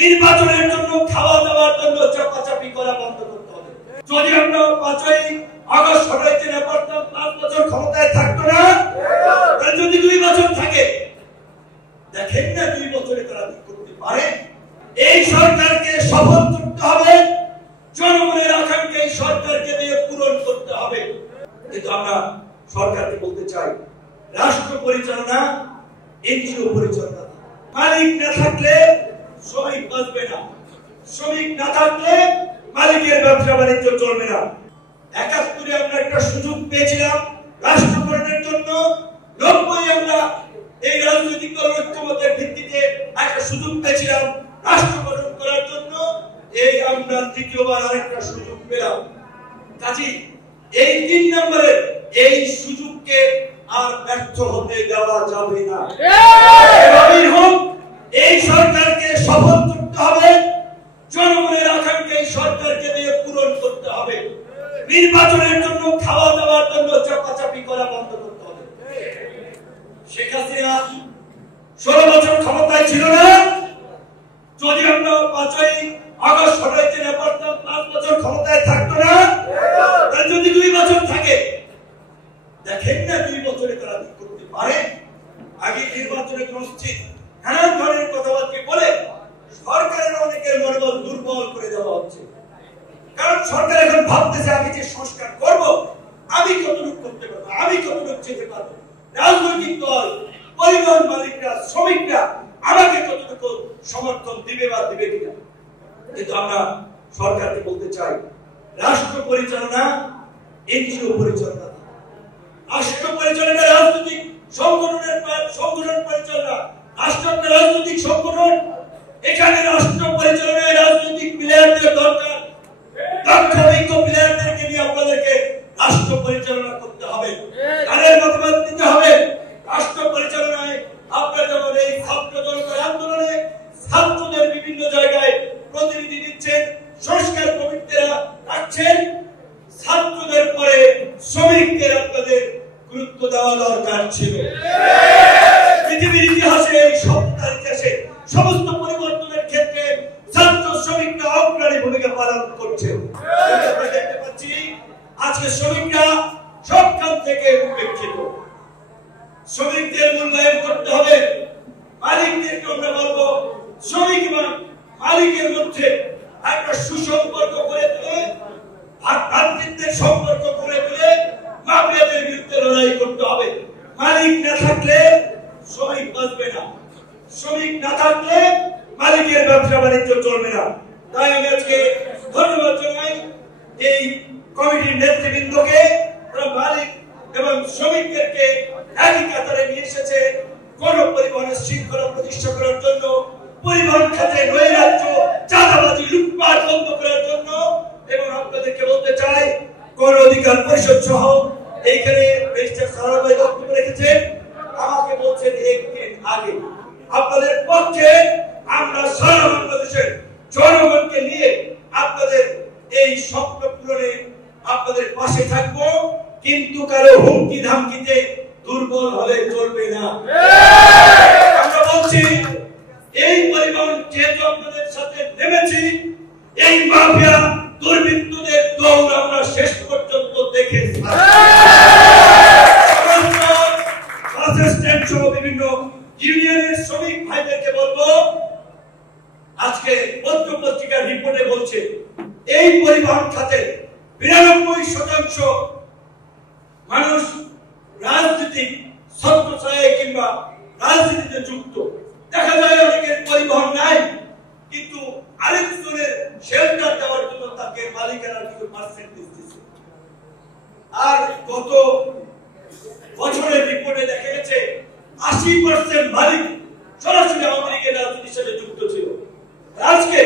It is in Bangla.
নির্বাচনের জন্য খাওয়া দাওয়ার জন্য চাপাচাপি করা বন্ধ করতে হবে। যদি আমরা 5ই আগস্ট সবাইকে না পারতাম 5 বছর ক্ষমতায় থাকতো না, আর যদি 2 বছর থাকে দেখেন না 2 বছরে তারা কি করতে পারে। এই সরকারকে সফল করতে হবে, জনগণের আকাঙ্ক্ষা এই সরকারকে দিয়ে পূরণ করতে হবে। কিন্তু আমরা সরকারকে বলতে চাই রাষ্ট্র পরিচালনা এনজিও পরিচালনা। মালিক না থাকলে শ্রমিক বাঁচবে না, শ্রমিক না থাকলে মালিকের ব্যবসা বাণিজ্য চলবে না। 71-এ আমরা একটা সুযোগ পেয়েছিলাম রাষ্ট্র গঠনের জন্য, 90-এ আমরা এই রাজনৈতিক দল ঐক্যমতের ভিত্তিতে একটা সুযোগ পেয়েছিলাম রাষ্ট্র গঠন করার জন্য। এই আমরা তৃতীয়বার আরেকটা সুযোগ পেলাম। কাজী এই 3 নম্বরের এই সুযোগকে আর ব্যর্থ হতে দেওয়া যাবে না। এভাবেই হোক এই সরকারকে সফল করতে হবে, জনগণের আকাঙ্ক্ষা এই সরকারকে দিয়ে পূরণ করতে হবে। নির্বাচনের জন্য খাওয়া দাওয়ার জন্য চাপাচাপি করা বন্ধ করতে হবে। শেখ হাসিনা 16 বছর ক্ষমতায় ছিল না, যদি আমরা 5ই আগস্ট সবাইকে না পারতাম 5 বছর ক্ষমতায় থাকতো না, আর যদি 2 বছর থাকে দেখেন না 2 বছরে তারা কি করতে পারে। আগে নির্বাচনে প্রস্তুত নানা ধরনের কথাবার্তা বলে সরকারের অনেকের মনোবল দুর্বল করে দেওয়া হচ্ছে। কারণ সরকার এখন ভাবতেছে আমি যে সংস্কার করব আমি কতটুকু করতে পারবো, আমি কতটুকু যেতে পারবো, রাজনৈতিক দল, পরিবহন মালিকরা, শ্রমিকরা আমাকে কতটুকু সমর্থন দিবে বা দিবে কিনা। কিন্তু আমরা সরকারকে বলতে চাই রাষ্ট্র পরিচালনা এনজিও পরিচালনা। রাষ্ট্র পরিচালনা রাজনৈতিক সংগঠন পরিচালনা, রাষ্ট্র রাজনৈতিক সংগঠন। এখানে রাষ্ট্র পরিচালনায় রাজনৈতিক প্লেয়ারদের দরকার, দক্ষ অভিজ্ঞ প্লেয়ারদেরকে নিয়ে আপনাদেরকে রাষ্ট্র পরিচালনা করতে হবে, তাদের মতামত নিতে হবে। রাষ্ট্র পরিচালনায় আপনারা যেমন এই ছাত্র জনতার আন্দোলনে ছাত্রদের বিভিন্ন জায়গায় প্রতিনিধি দিচ্ছেন, সংস্কার কমিটিরা রাখছেন, ছাত্রদের পরে শ্রমিকদের আপনাদের গুরুত্ব দেওয়া দরকার ছিল। পৃথিবীর ইতিহাসে এই সভ্যতার ইতিহাসে সমস্ত পরিবর্তনের ক্ষেত্রে ছাত্র শ্রমিকরা অগ্রণী ভূমিকা পালন করছে। দেখতে পাচ্ছি আজকে শ্রমিকরা সবখান থেকে উপেক্ষিত। শ্রমিকদের মূল্যায়ন করতে হবে। মালিকদেরকে আমরা বলবো শ্রমিক এবং মালিকের মধ্যে একটা সুসম্পর্ক করে তুলে, ভ্রাতৃত্বের সম্পর্ক করে তুলে মাফিয়াদের বিরুদ্ধে লড়াই করতে হবে। মালিক না থাকলে শ্রমিক বাঁচবে না, শ্রমিক না থাকলে মালিকের ব্যবসা বাণিজ্য চলবে না। তাই আমি আজকে ধন্যবাদ জানাই এই কমিটির নেতৃবৃন্দকে, মালিক এবং শ্রমিকদেরকে একই কাতারে নিয়ে এসেছে গণপরিবহনের শৃঙ্খলা প্রতিষ্ঠা করার জন্য, পরিবহন খাতে নৈরাজ্য, চাঁদাবাজি, লুটপাট বন্ধ করার জন্য। এবং আপনাদেরকে বলতে চাই গণ অধিকার পরিষদ সহ এইখানে রেজিস্ট্রার সারা ভাই বক্তব্য রেখেছেন, আমাকে বলছেন একদিন আগে আপনাদের পক্ষে আমরা সারা বাংলাদেশের জনগণকে নিয়ে আপনাদের এই স্বপ্ন পূরণে আপনাদের পাশে থাকবো, কিন্তু কারো হুমকি ধামকিতে দুর্বল হলে চলবে না। আমরা বলছি এই পরিবহন যেহেতু আপনাদের সাথে নেমেছি, এই মাফিয়া দুর্বৃত্তদের দৌড় আমরা শেষ পর্যন্ত দেখে বিভিন্ন ইউনিয়নের শ্রমিক ভাইদেরকে বলবো, আজকে পত্র পত্রিকার রিপোর্টে বলছে এই পরিবহন খাতে 92% মানুষ রাজনৈতিক ছত্রছায়ায় কিংবা রাজনীতিতে যুক্ত। দেখা যায় অনেকের পরিবহন নাই, কিন্তু আরেকজনের শেল্টার দেওয়ার জন্য তাকে মালিকানার কিছু পার্সেন্টেজ দিচ্ছে। আর গত বছরের রিপোর্টে দেখা গেছে 80% মালিক সরাসরি আওয়ামী লীগের রাজনীতির সাথে যুক্ত ছিল। আজকে